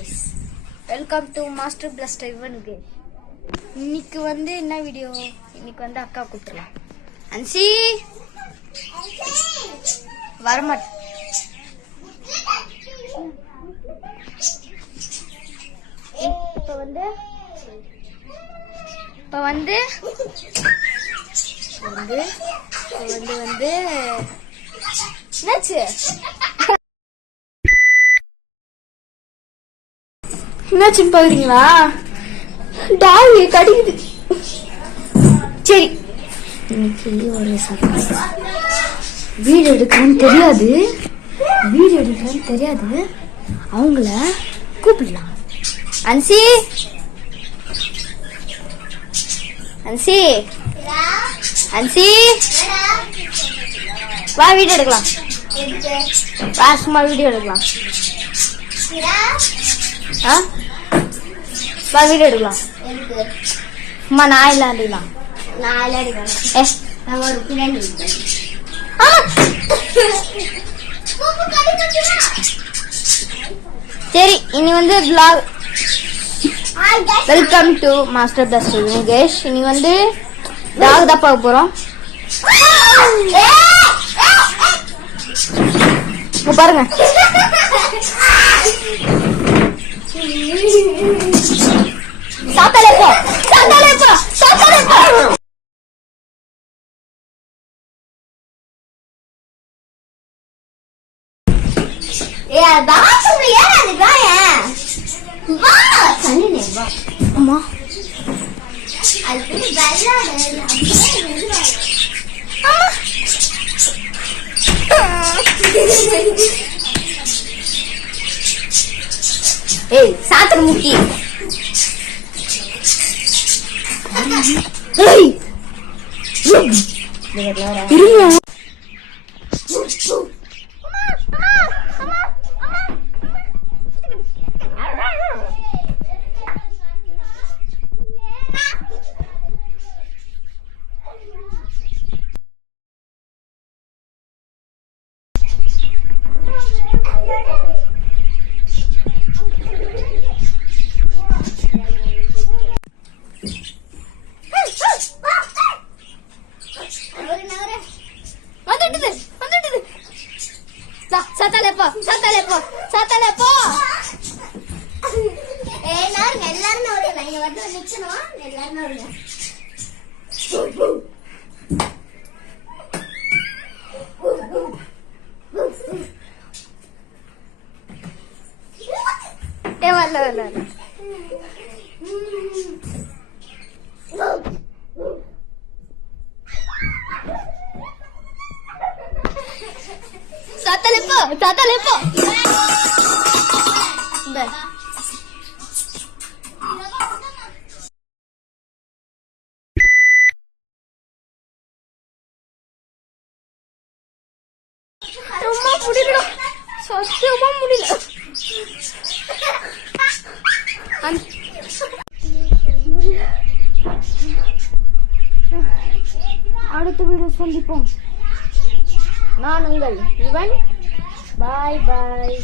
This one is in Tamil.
guys, welcome to Master Blaster Ivan again. இன்னைக்கு வந்து என்ன வீடியோ? இன்னைக்கு வந்து அக்கா கூப்பிடலாம். அன்சி வரமாட் இப்போ வந்து என்னாச்சு? என்னாச்சுன்னு பாக்குறீங்களா? டாய் கடிக்குது. சரி, இன்னைக்கு ஒரு வீடியோ எடுக்கணும்னு தெரியாது, அவங்கள கூப்பிடலாம். அன்சி வா, வீடியோ எடுக்கலாம். வா, சும்மா வீடியோ எடுக்கலாம். வா, வீடியோ எடுக்கலாம். அம்மா நான் விளையாடிக்கலாம். சரி, இனி வந்து vlog. Welcome to master plaster Vinesh. இனி வந்து டாக் தான் பார்க்க போறோம். பாருங்க, சாத்தாலே போ. அம்மா ஏய், சாத்திர முக்கி. சாத்தாலே போ. சாத்தாலே போ. ரொம்ப முடியல, சத்தியமா முடியல. அடுத்த வீடியோ சந்திப்போம். நான் உங்கள் இவன். பாய் பாய்.